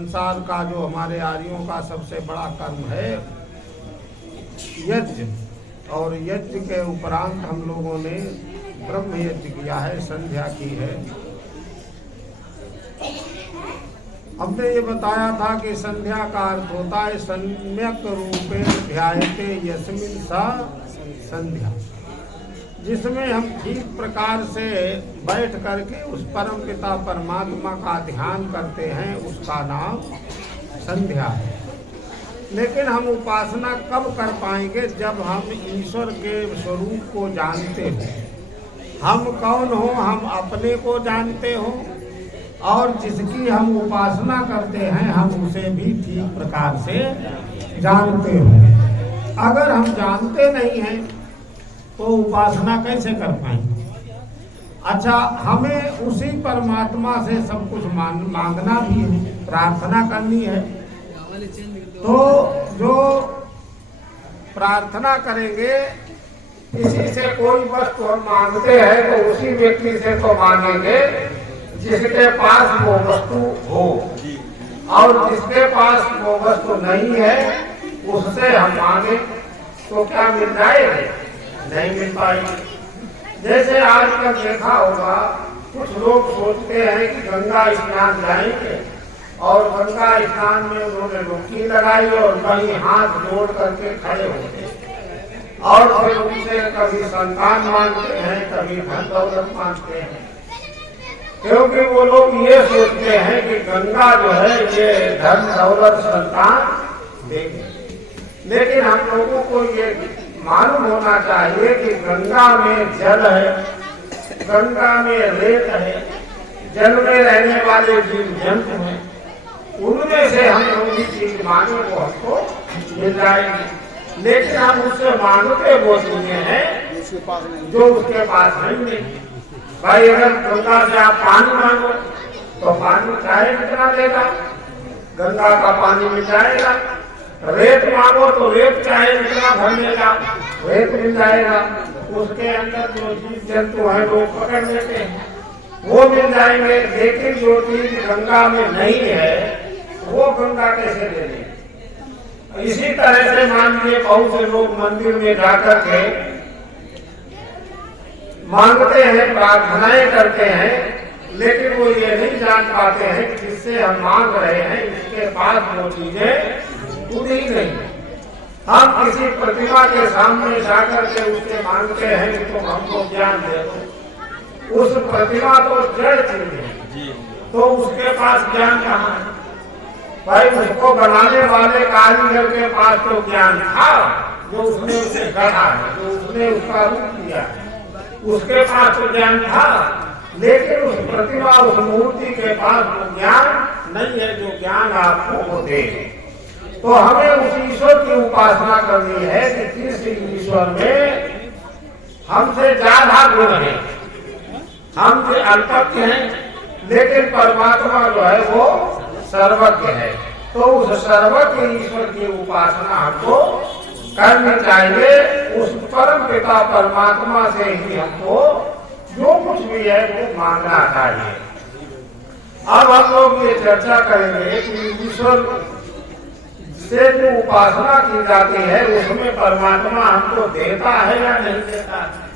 संसार का जो हमारे आर्यों का सबसे बड़ा कर्म है यज्ञ, और यज्ञ के उपरांत हम लोगों ने ब्रह्म यज्ञ किया है, संध्या की है। हमने ये बताया था कि संध्या का अर्थ होता है सम्यक रूपे ध्यायते यस्मिन् सा संध्या, जिसमें हम ठीक प्रकार से बैठ करके उस परम पिता परमात्मा का ध्यान करते हैं, उसका नाम संध्या है। लेकिन हम उपासना कब कर पाएंगे? जब हम ईश्वर के स्वरूप को जानते हो। हम कौन हो? हम अपने को जानते हो, और जिसकी हम उपासना करते हैं हम उसे भी ठीक प्रकार से जानते हो। अगर हम जानते नहीं हैं तो उपासना कैसे कर पाएंगे? अच्छा, हमें उसी परमात्मा से सब कुछ मांगना भी है, प्रार्थना करनी है। तो जो प्रार्थना करेंगे, किसी से कोई वस्तु हम मांगते हैं तो उसी व्यक्ति से तो मांगेंगे जिसके पास वो वस्तु हो, और जिसके पास वो वस्तु नहीं है उससे हम मांगे तो क्या मिल जाएगी? नहीं मिल पाएगी। जैसे आजकल देखा होगा, कुछ लोग सोचते हैं कि गंगा स्नान जाएंगे और गंगा स्नान में उन्होंने डुबकी लगाई और कहीं हाथ जोड़ करके खड़े होते हैं, और फिर उनसे कभी संतान मांगते हैं, कभी धन दौलत मांगते हैं, क्योंकि वो लोग ये सोचते हैं कि गंगा जो है ये धन दौलत संतान देगी। लेकिन हम लोगों को ये मालूम होना चाहिए कि गंगा में जल है, गंगा में रेत है, जल में रहने वाले जीव जंतु हैं, उनमें से हम जो भी चीज मांगे वो हमको मिल जाएगी। लेकिन हम उससे मांगते वो चीजें हैं जो उसके पास नहीं। भाई अगर गंगा से आप पानी मांगो तो पानी चाहे कितना देगा, गंगा का पानी मिल जाएगा। रेत मांगो तो रेत चाहे कितना भर लेगा, रेत मिल जाएगा। उसके अंदर जो जीव जंतु है वो पकड़ लेते हैं, वो मिल जाएंगे। लेकिन जो चीज गंगा में नहीं है वो गंगा कैसे ले लें? इसी तरह से मान लीजिए बहुत से लोग मंदिर में जाकर के मांगते हैं, प्रार्थनाएं करते हैं, लेकिन वो ये नहीं जान पाते हैं कि जिससे हम मांग रहे हैं इसके पास वो चीजें पूरी नहीं। हम किसी प्रतिमा के सामने जाकर के उससे मांगते हैं कि तुम हमको ज्ञान दे दो। उस प्रतिमा तो जड़ चीज है, तो उसके पास ज्ञान कहाँ है? भाई उसको बनाने वाले कारीगर के पास तो ज्ञान था, जो उसने उसे गढ़ा है, जो उसने उसका रूप दिया है, उसके पास तो ज्ञान था। लेकिन उस प्रतिमा, उस मूर्ति के पास वो ज्ञान नहीं है जो ज्ञान आपको दे। तो हमें उस ईश्वर की उपासना करनी है कि जिस ईश्वर में हमसे ज्यादा गुण है, हमसे अल्पज्ञ हैं, लेकिन परमात्मा जो है वो सर्वज्ञ है। तो उस सर्वज्ञ ईश्वर की उपासना हमको करनी चाहिए। उस परम पिता परमात्मा से ही हमको जो कुछ भी है वो मांगना चाहिए। अब हम लोग ये चर्चा करेंगे कि ईश्वर से जो उपासना की जाती है उसमें परमात्मा हमको देता है या नहीं देता है।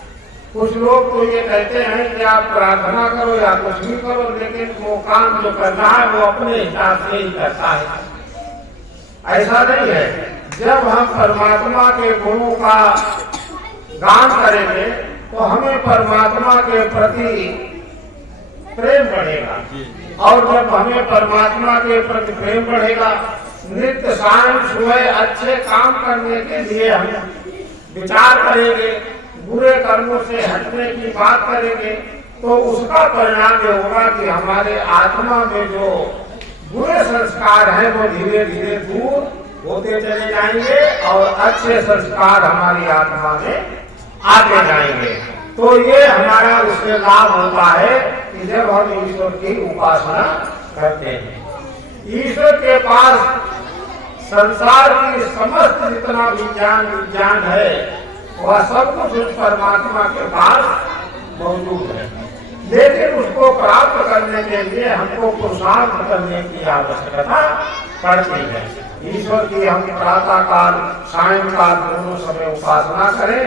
कुछ लोग तो ये कहते हैं कि आप प्रार्थना करो या कुछ भी करो, लेकिन वो काम जो करना है वो अपने हिसाब से ही करता है। ऐसा नहीं है। जब हम परमात्मा के गुणों का गान करेंगे तो हमें परमात्मा के प्रति प्रेम बढ़ेगा, और जब हमें परमात्मा के प्रति प्रेम बढ़ेगा, नित्य शाम सुबह अच्छे काम करने के लिए हम विचार करेंगे, बुरे कर्मों से हटने की बात करेंगे, तो उसका परिणाम ये होगा कि हमारे आत्मा में जो बुरे संस्कार हैं वो धीरे धीरे दूर होते चले जाएंगे और अच्छे संस्कार हमारी आत्मा में आते जाएंगे। तो ये हमारा उससे लाभ होता है कि जब हम ईश्वर की उपासना करते हैं। ईश्वर के पास संसार की समस्त जितना विज्ञान है वह सब कुछ उस परमात्मा के पास मौजूद है। लेकिन उसको प्राप्त करने के लिए हमको पुरुषार्थ करने की आवश्यकता पड़ती है। ईश्वर की हम प्रातः काल सायंकाल दोनों समय उपासना करें,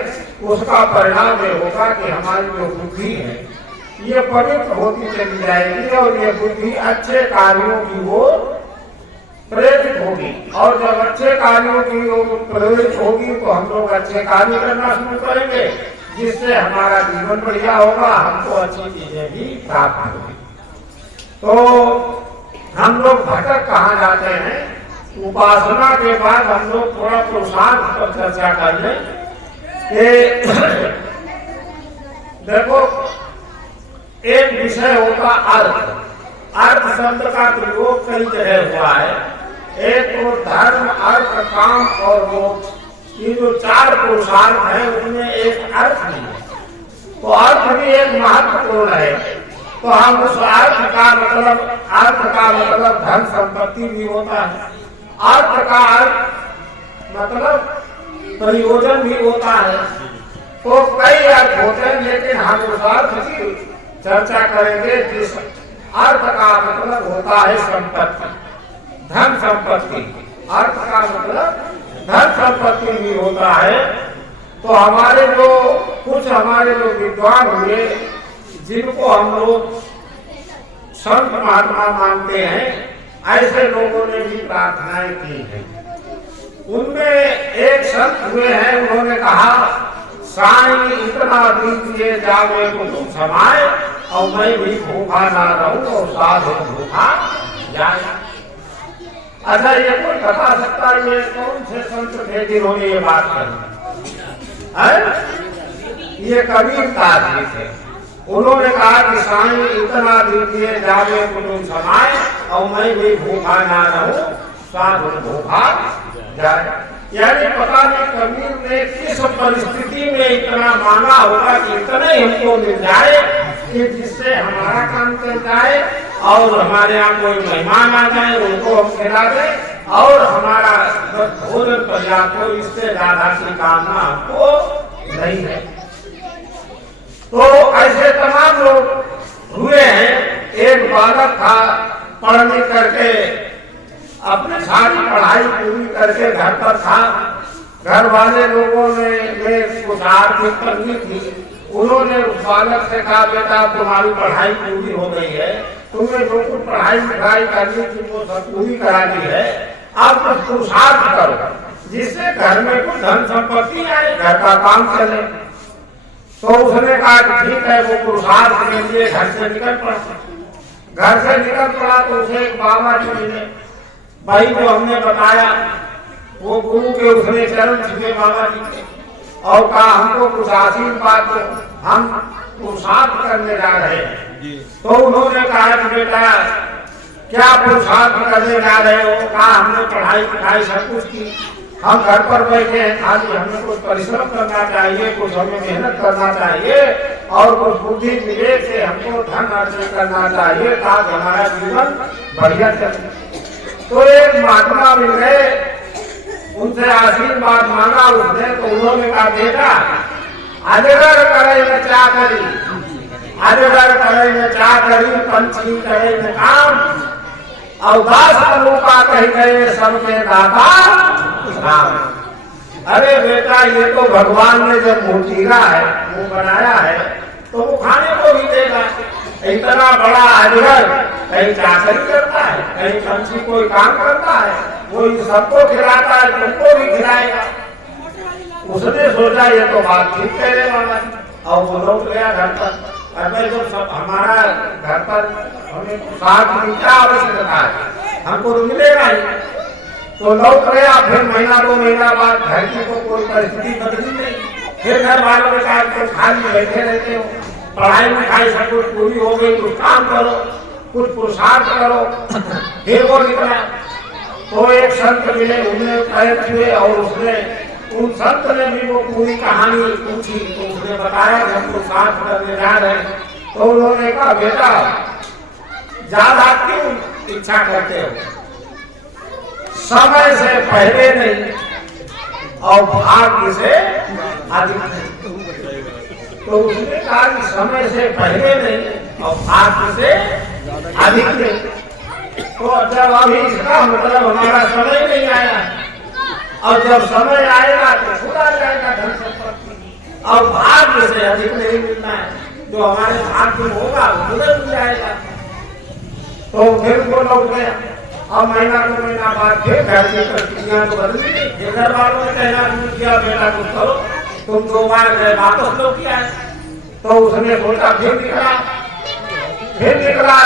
उसका परिणाम ये होगा कि हमारी जो बुद्धि है ये पवित्र होती चली जाएगी और ये बुद्धि अच्छे कार्यों की ओर प्रेरित होगी। और जब अच्छे कार्यों की ओर प्रेरित होगी तो हम लोग अच्छे कार्य करना शुरू करेंगे, जिससे हमारा जीवन बढ़िया होगा, हमको अच्छी चीजें भी प्राप्त होगी। तो हम लोग भटक कहाँ जाते हैं? उपासना के बाद हम लोग थोड़ा पुरुषार्थ पर चर्चा कर लें कि देखो, एक विषय होता अर्थ। अर्थ शब्द का प्रयोग कई जगह हुआ है। एक तो धर्म, अर्थ, काम और मोक्ष, ये जो चार पुरुषार्थ हैं उनमें एक अर्थ भी है। तो अर्थ भी एक महत्वपूर्ण है। तो हम उस अर्थ का मतलब धन संपत्ति भी होता है। अर्थ का अर्थ मतलब प्रयोजन भी होता है। तो कई अर्थ होते हैं, लेकिन हम उस अर्थ की चर्चा करेंगे जिस अर्थ का मतलब होता है संपत्ति, धन संपत्ति। अर्थ का मतलब धन संपत्ति भी होता है। तो कुछ हमारे जो विद्वान हुए, जिनको हम लोग संत महात्मा मानते हैं, ऐसे लोगों ने भी प्रार्थनाएं की हैं। उनमें एक संत हुए हैं, उन्होंने कहा, साईं इतना दीजिए जावे को तुम समाए और मैं भी भूखा ना रहूं और साधु भूखा जाए। अच्छा, ये कोई बता सकता है ये कौन से संत थे जिन्होंने ये बात कही? ये कबीरदास जी थे। उन्होंने कहा कि साईं इतना दीजिए जावे को तुम समाए और मैं भी भूखा ना रहूं साधु भूखा जाए। यानी पता नहीं कबीर ने किस परिस्थिति में इतना मांगा होगा कि इतना ही हमको मिल जाए कि जिससे हमारा काम चल जाए और हमारे यहाँ कोई मेहमान आ जाए उनको हम खिला दें और हमारा भोजन पर्याप्त हो, इससे ज्यादा की कामना हमको नहीं है। तो ऐसे तमाम लोग हुए हैं। एक बालक था, पढ़ लिख करके अपनी सारी पढ़ाई पूरी करके घर पर था। घर वाले लोगों ने कुछ आर्थिक तंगी थी। उन्होंने उस बालक से कहा, बेटा तुम्हारी पढ़ाई पूरी हो गई है, तुमने जो कुछ पढ़ाई लिखाई करनी थी वो सब पूरी करा दी है, अब कुछ पुरुषार्थ करो जिससे घर में कुछ धन संपत्ति आए, घर का काम चले। तो उसने कहा कि ठीक है, वो पुरुषार्थ के लिए घर से निकल पड़ा। घर से निकल पड़ा तो उसे एक बाबा जी मिले। भाई जो हमने बताया वो गुरु के उसने चरण छुए बाबा जी के और कहा हमको कुछ आशीर्वाद दो, हम पुरुषार्थ करने जा रहे हैं। तो उन्होंने कहा कि बेटा क्या पुरुषार्थ करने जा रहे हो? कहा हमने पढ़ाई लिखाई सब कुछ की, हम घर पर बैठे हैं, खाली हमें कुछ परिश्रम करना चाहिए, कुछ हमें मेहनत करना चाहिए और कुछ बुद्धि विवेक से हमको धन अर्जित करना चाहिए ताकि हमारा जीवन बढ़िया चले। तो एक महात्मा मिल गए, उनसे आशीर्वाद मांगा उसने। तो उन्होंने कहा बेटा अजगर करे न चाकरी, अजगर करे न चाकरी, पंछी करे न काम, अवदास अनुपा कही गए सबके दाता राम। अरे बेटा ये तो भगवान ने जब मुंह चीरा है, मुंह बनाया है, तो वो खाने को भी देगा। इतना बड़ा अजगर कहीं चाकरी करता है, कहीं पंछी कोई काम करता है, वो इन सबको खिलाता है, तुमको भी खिलाएगा। उसने सोचा ये तो बात ठीक कहने वाला है और वो लौट गया घर पर। अगर जब सब हमारा घर पर हमें साथ की क्या आवश्यकता है, हमको तो मिलेगा ही। तो लौट गया। फिर महीना दो महीना बाद घर की तो कोई परिस्थिति बदली नहीं। फिर घर वालों ने कहा तो खाली बैठे रहते हो, पढ़ाई लिखाई सब कुछ पूरी हो गई, कुछ काम करो, कुछ पुरुषार्थ करो। फिर वो निकला। तो एक संत मिले, उन्हें पैर छुए और उसने उन संत ने भी वो पूरी कहानी पूछी। तो उसने बताया कि हम पुरुषार्थ करने जा रहे हैं। तो उन्होंने कहा बेटा ज्यादा क्यों इच्छा करते हो, समय से पहले नहीं और भाग्य से अधिक नहीं। तो उसने कहा कि समय से पहले नहीं और भाग्य से अधिक नहीं। तो जब अभी इसका मतलब हमारा समय नहीं आया, और जब समय आएगा तो खुद आ जाएगा धन संपत्ति, और भाग्य से अधिक नहीं मिलना है। जो हमारे भाग्य में होगा वो खुद मिल जाएगा। तो फिर वो लौट गया। अब महीना 2 महीना बाद फिर घर की परिस्थितियां तो बदली नहीं। घर वालों ने कहना शुरू किया, बेटा कुछ करो, तुम 2 बार गए वापस लौट किया है। तो उसने सोचा फिर निकला।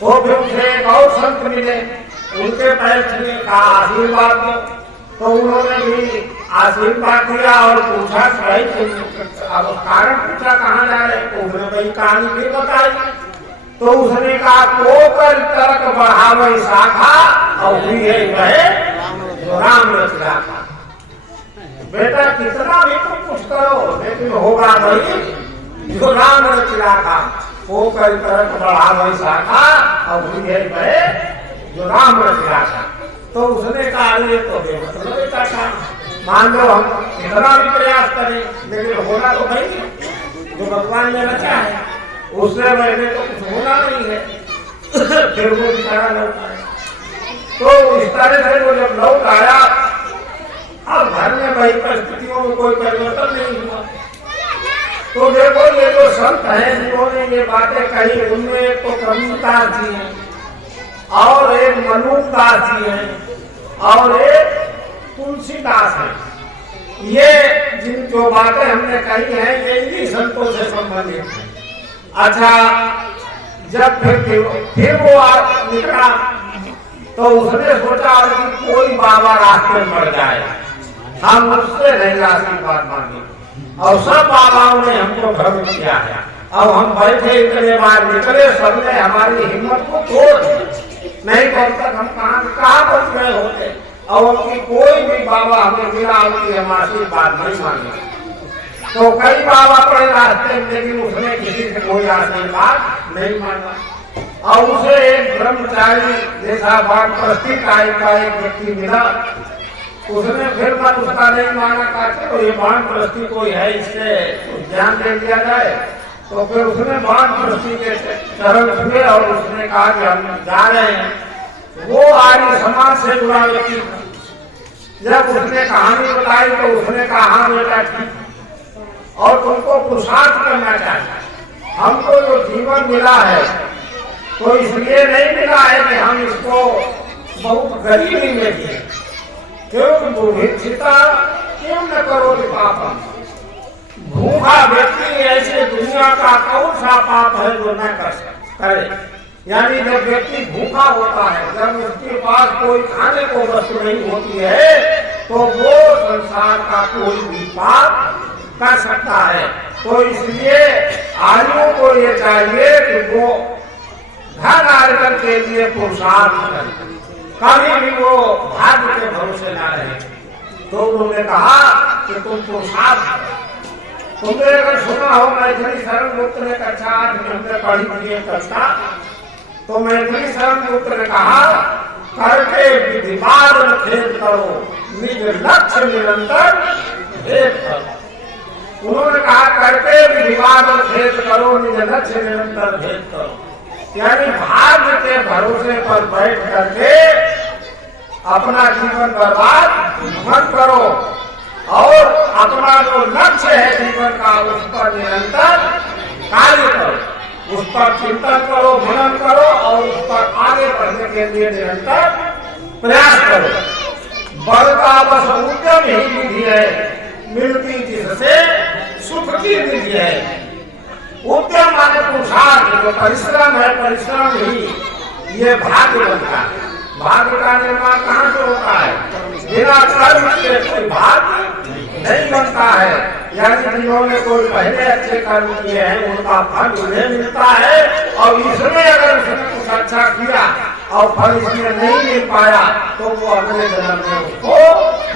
तो फिर उसे एक और संत मिले, उनके पैर छूने का आशीर्वाद दो। तो उन्होंने भी आशीर्वाद दिया और पूछा भाई अब कारण पूछा कहाँ जा रहे। तो उन्होंने भाई कहानी फिर बताई। तो उसने कहा कोकर तरक बढ़ावे शाखा और हुई है वह जो राम रचना था। बेटा कितना भी तुम कुछ करो लेकिन होगा वही जो राम रचना था। कोकर तरक बढ़ावे शाखा और हुई है वह जो राम रचना था। तो उसने कहा ये तो बेमतलब बेटा था, मान लो हम कितना भी प्रयास करें लेकिन होना तो भाई जो भगवान ने रचा है उससे मैंने तो कुछ होना नहीं है। फिर वो बेचारा लौट आया। तो इस तरह से वो जब लौट आया, अब घर में वही परिस्थितियों में कोई परिवर्तन नहीं हुआ। तो देखो ये जो संत है जिन्होंने ये बातें कही, उनमें एक तो कबीरदास जी हैं और एक मनुदास जी हैं और एक तुलसीदास है। ये जिन जो बातें हमने कही हैं ये इन्हीं संतों से संबंधित है। अच्छा, जब फिर वो निकला तो उसने सोचा कि कोई बाबा रास्ते में मर जाए, हम उससे नहीं आशीर्वाद मांगे। और सब बाबाओं ने हमको भ्रम किया है। अब हम बैठे इतने बार निकले, सबने हमारी हिम्मत को तोड़ दिया। नहीं तो अब तक हम कहाँ पहुंच गए होते। और उनकी कोई भी बाबा हमें मिला उनकी हम आशीर्वाद नहीं मांगे। तो कई बाबा पड़े रास्ते में लेकिन उसने किसी से कोई आशीर्वाद नहीं मांगा। और उसे एक ब्रह्मचारी जैसा वानप्रस्थी टाइप का एक व्यक्ति मिला। उसने फिर मन उसका नहीं माना था तो ये वानप्रस्थी कोई है, इससे ज्ञान दे दिया जाए। तो फिर उसने वानप्रस्थी के चरण छुए और उसने कहा कि हम जा रहे हैं। वो आर्य समाज से जुड़ा व्यक्ति था। जब उसने कहानी बताई तो उसने कहा हाँ बेटा ठीक, और तुमको पुरुषार्थ करना चाहिए। हमको जो जीवन मिला है तो इसलिए नहीं मिला है कि हम इसको बहुत गरीबी में दिए। क्यों बुभिक्षिता क्यों न करो पापम। भूखा व्यक्ति ऐसे दुनिया का कौन सा पाप है जो न करे। यानी जब व्यक्ति भूखा होता है, जब उसके पास कोई खाने को वस्तु नहीं होती है, तो वो संसार का कोई भी पाप कर सकता है। तो इसलिए आर्यों को ये चाहिए कि वो धन अर्जन के लिए पुरुषार्थ करें, कभी भी वो भाग्य के भरोसे ना रहे। तो उन्होंने कहा कि तुम पुरुषार्थ, तुमने अगर सुना हो मैथिली शरण गुप्त ने कक्षा 8 में हमने पढ़ी थी कक्षा, तो मैथिली शरण गुप्त ने कहा करके विधिवाद खेद करो, निज लक्ष्य निरंतर भेद करो। उन्होंने कहा करके विधिवाद खेद करो, निज लक्ष्य निरंतर भेद करो। यानी भाग्य के भरोसे पर बैठ करके अपना जीवन बर्बाद मत करो और अपना जो लक्ष्य है जीवन का उस पर निरंतर कार्य करो, उस पर चिंतन करो, मनन करो और उस पर आगे बढ़ने के लिए निरंतर प्रयास करो। बल का बस उद्यम ही विधि है, मिलती जिससे सुख की विधि है। उद्यम माने पुरुषार्थ, जो परिश्रम है, परिश्रम ही ये भाग्य बनता है। भाग्य का निर्माण कहाँ से होता है? बिना कर्म के कोई भाग्य नहीं बनता है। यानी जिन्होंने कोई पहले अच्छे कर्म किए हैं उनका फल उन्हें मिलता है, और इसमें अगर उसने कुछ अच्छा किया और फल इसमें नहीं मिल पाया तो वो अगले जन्म में उसको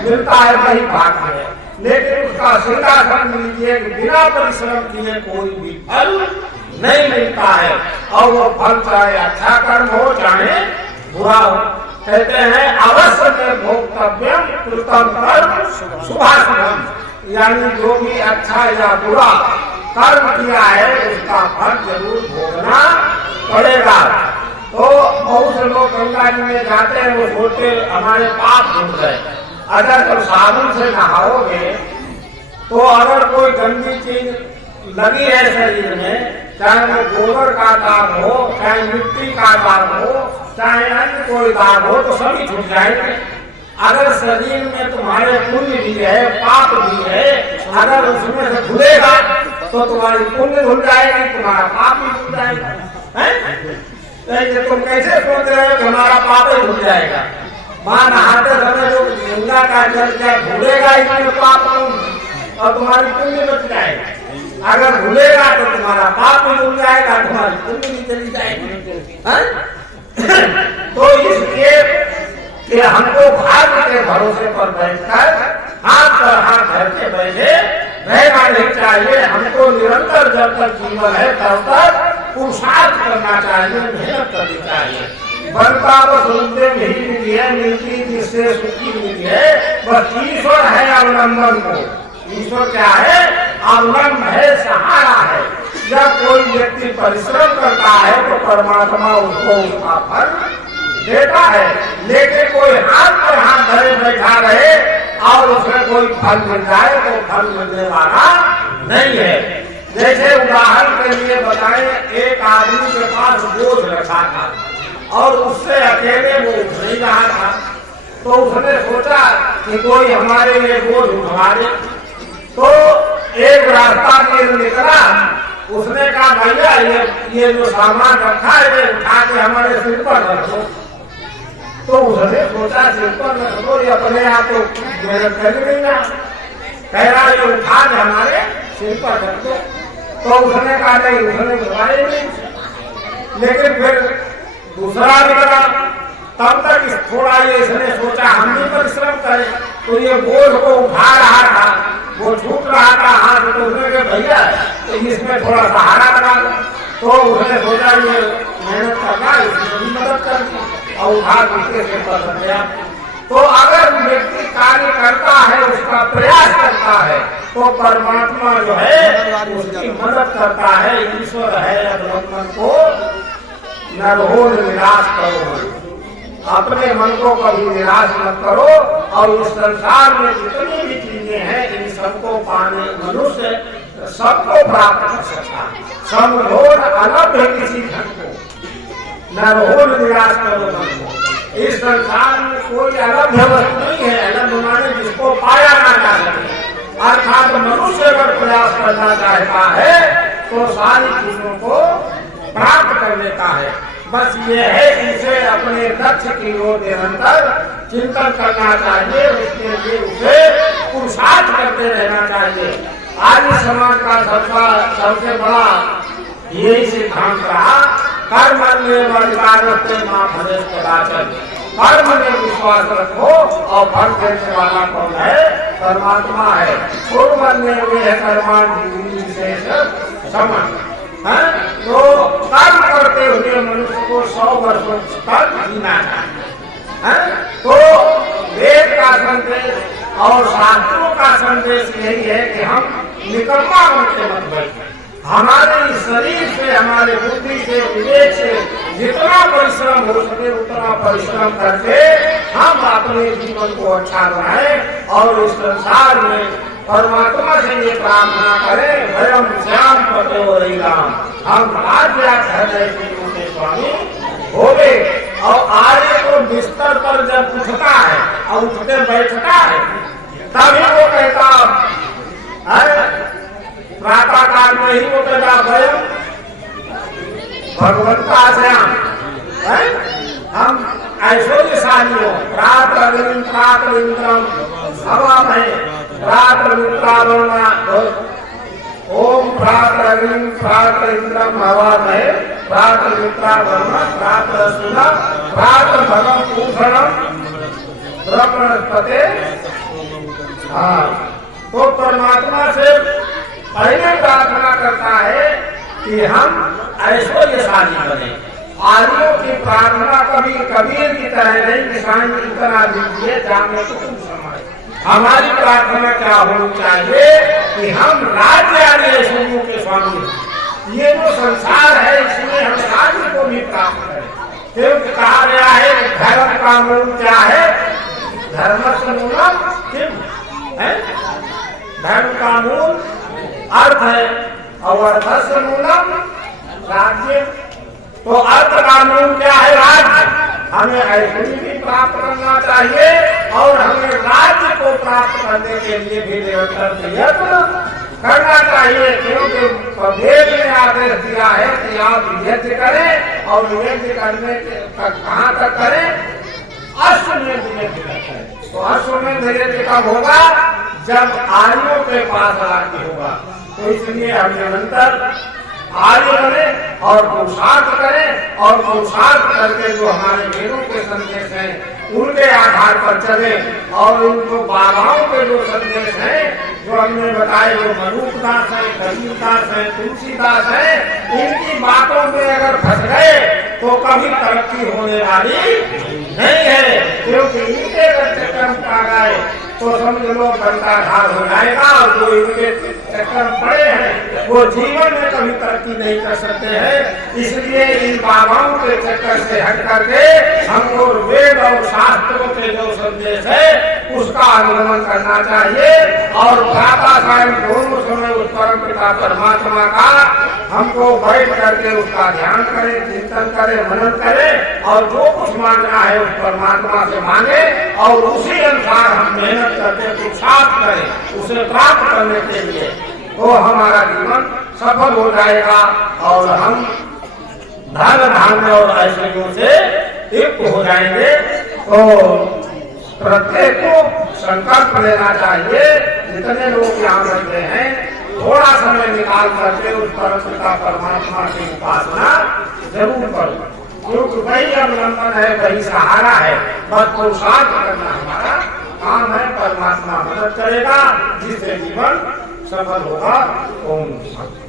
मिलता है, वही भाग्य है। लेकिन उसका सिद्धांत लीजिए कि बिना परिश्रम किए कोई भी फल नहीं मिलता है, और वो फल चाहे अच्छा कर्म हो चाहे बुरा हो। कहते हैं अवश्य में भोक्तव्यम कृतम कर्म शुभाशुभम, यानी जो भी अच्छा या बुरा कर्म किया है उसका फल जरूर भोगना पड़ेगा। तो बहुत से लोग गंगा जी में जाते हैं, वो सोचते हमारे पाप धुल गए। अगर तुम साबुन से नहाओगे तो अगर कोई गंदी चीज लगी है शरीर में, चाहे वो गोबर का दाग हो, चाहे मिट्टी का दाग हो, चाहे अन्य कोई दाग हो, तो सभी छूट जाएंगे। अगर शरीर में तुम्हारे पुण्य भी है, पाप भी है, अगर उसमें से धुलेगा तो तुम्हारी पुण्य धुल जाएगी, तुम्हारा पाप भी धुल जाएगा। तुम कैसे सोच रहे हो कि हमारा पाप ही धुल जाएगा? मां नहाते समय जो गंगा का जल क्या धुलेगा इसमें पाप और तुम्हारी पुण्य बच जाएगा। अगर भूलेगा तो तुम्हारा पाप भी भूल जाएगा, तुम्हारी पुण्य भी चली जाएगी। तो इसलिए कि हमको भाग्य के भरोसे पर बैठकर हाथ पर हाथ धर के बैठे रहना नहीं चाहिए। हमको निरंतर जब तक जीवन है तब तक पुरुषार्थ करना चाहिए, मेहनत करनी चाहिए। बनता तो सुनते नहीं मिली है, मिलती जिससे सुखी मिली है, बस ईश्वर है अवलंबन को। ईश्वर क्या है? अवलंब है, सहारा है। जब कोई व्यक्ति परिश्रम करता है तो परमात्मा उसको उसका फल देता है। लेकिन कोई हाथ पर हाथ धरे बैठा रहे और उसमें कोई फल मिल जाए तो फल मिलने वाला नहीं है। जैसे उदाहरण के लिए बताएं, एक आदमी के पास बोझ रखा था और उससे अकेले वो उठ नहीं रहा था, तो उसने सोचा कि कोई हमारे लिए बोझ उठवा दे। तो एक रास्ता निकला, उसने कहा भैया ये जो सामान रखा है ये उठा के हमारे सिर पर रख दो। तो उसने सोचा सिर पर रख दो, ये अपने आप को मेहनत कर नहीं रहा, कह रहा ये उठा के हमारे सिर पर रख दो। तो उसने कहा नहीं, उसने उठवाए नहीं। लेकिन फिर दूसरा निकला, तब तक थोड़ा ये इसने सोचा हम भी परिश्रम करें, तो ये बोझ को उठा रहा था, वो छूट रहा था हाथ, तो उसने कहा भैया इसमें थोड़ा सहारा लगा दो। तो उसने सोचा ये मेहनत करना, इसमें भी मदद कर दी और उठा दूसरे से कर दिया। तो अगर व्यक्ति कार्य करता है, उसका प्रयास करता है, तो परमात्मा जो है उसकी मदद करता है। ईश्वर है अवलंबन को न हो निराश करो, अपने मन को कभी निराश मत करो। और इस संसार में जितनी भी चीजें हैं इन सबको पाने मनुष्य सबको प्राप्त कर सकता है। समरोध अलग है किसी धन को, न रोड निराश करो मन को। इस संसार में कोई अलग वस्तु नहीं है, अलग माने जिसको पाया ना जा सके। अर्थात मनुष्य अगर प्रयास करना चाहता है तो सारी चीजों को प्राप्त कर लेता है। बस ये है इसे अपने लक्ष्य की ओर निरंतर चिंतन करना चाहिए, उसके लिए उसे पुरुषार्थ करते रहना चाहिए। आर्य समाज का सबसे बड़ा यही सिद्धांत रहा, कर्म में कर्म में विश्वास रखो और फल देने वाला कौन है? परमात्मा है। तो कर्म करते हुए मनुष्य को 100 वर्षों तक जीना चाहिए। तो वेद का संदेश और शास्त्रों का संदेश यही है कि हम निकम्मा बनके मत बैठे। हमारे शरीर से, हमारे बुद्धि से, विवेक से जितना परिश्रम हो सके उतना परिश्रम करके हम अपने जीवन को अच्छा बनाएं और इस संसार में परमात्मा से ये प्रार्थना करें, भयम श्याम पते हो रही राम, हम राज्य के स्वामी हो गए। और आर्य को बिस्तर पर जब उठता है और उठते बैठता है तभी वो कहता प्रातः काल में ही वो कहता भयम भगवंता श्याम। हम ऐश्वर्यशाली हो, प्रात इंद्रम हवा में प्रात मित्रावरणा ओम प्रात इंद्रम हवा में प्रात मित्रावरणा प्रात सुना प्रात भगम पूषणम ब्रह्मणस्पते। तो परमात्मा से पहले प्रार्थना करता है कि हम ऐश्वर्यशाली बने। आर्यों की प्रार्थना कभी कबीर की तरह नहीं, किसान की तरह दीजिए जाने को तुम समय। हमारी प्रार्थना क्या होनी चाहिए कि हम राज्य आदि ऐश्वर्यों के स्वामी हैं। ये जो संसार है इसमें हम राज्य को भी प्राप्त करें, क्योंकि कहा गया है कि धर्म का मूल क्या है? धर्म से मूलम किम है? धर्म का मूल अर्थ है और अर्थ से मूलम राज्य। तो अर्थ का मूल क्या है? राज्य। हमें ऐश्वर्य भी प्राप्त करना चाहिए और हमें राज्य को प्राप्त करने के लिए भी निरंतर प्रयत्न करना चाहिए, क्योंकि वेद ने आदेश दिया है कि आप यज्ञ करें और यज्ञ करने कहाँ तक करें? अश्वमेध यज्ञ करें। तो अश्वमेध यज्ञ कब होगा? जब आर्यों के पास राज्य होगा। तो इसलिए हम निरंतर आर्य बने और पुरुषार्थ करें और पुरुषार्थ करके जो हमारे वेदों के संदेश हैं उनके आधार पर चले और उनको बाबाओं के जो संदेश हैं जो हमने बताए, जो मनुदास है, कबीरदास है, तुलसीदास है, इनकी बातों में अगर फंस गए तो कभी तरक्की होने वाली नहीं है, क्योंकि इनके अगर चक्कर में आ गए तो समझ लो बंटाधार हो जाएगा और जो इनके चक्कर पड़े हैं वो जीवन में कभी तरक्की नहीं कर सकते हैं। इसलिए इन बाबाओं के चक्कर से हट करके हमको वेद और शास्त्रों के जो संदेश है उसका अनुगमन करना चाहिए और प्रातः सायं दोनों समय उस परम पिता परमात्मा का हमको बैठ करके उसका ध्यान करें, चिंतन करें, मनन करें और जो कुछ मांगना है उस परमात्मा से मांगे और उसी अनुसार हम मेहनत करके पुरुषार्थ करें उसे प्राप्त करने के लिए, तो हमारा जीवन सफल हो जाएगा और हम धन धान्य और ऐश्वर्यों से युक्त हो जाएंगे। तो प्रत्येक को संकल्प लेना चाहिए, जितने लोग यहाँ बैठे हैं थोड़ा समय निकाल करके उस परमपिता परमात्मा की उपासना जरूर करो, क्योंकि वही अवलंबन है, वही सहारा है। बस पुरुषार्थ करना हमारा काम है, परमात्मा मदद करेगा जिससे जीवन सफल होगा। ओम शांति।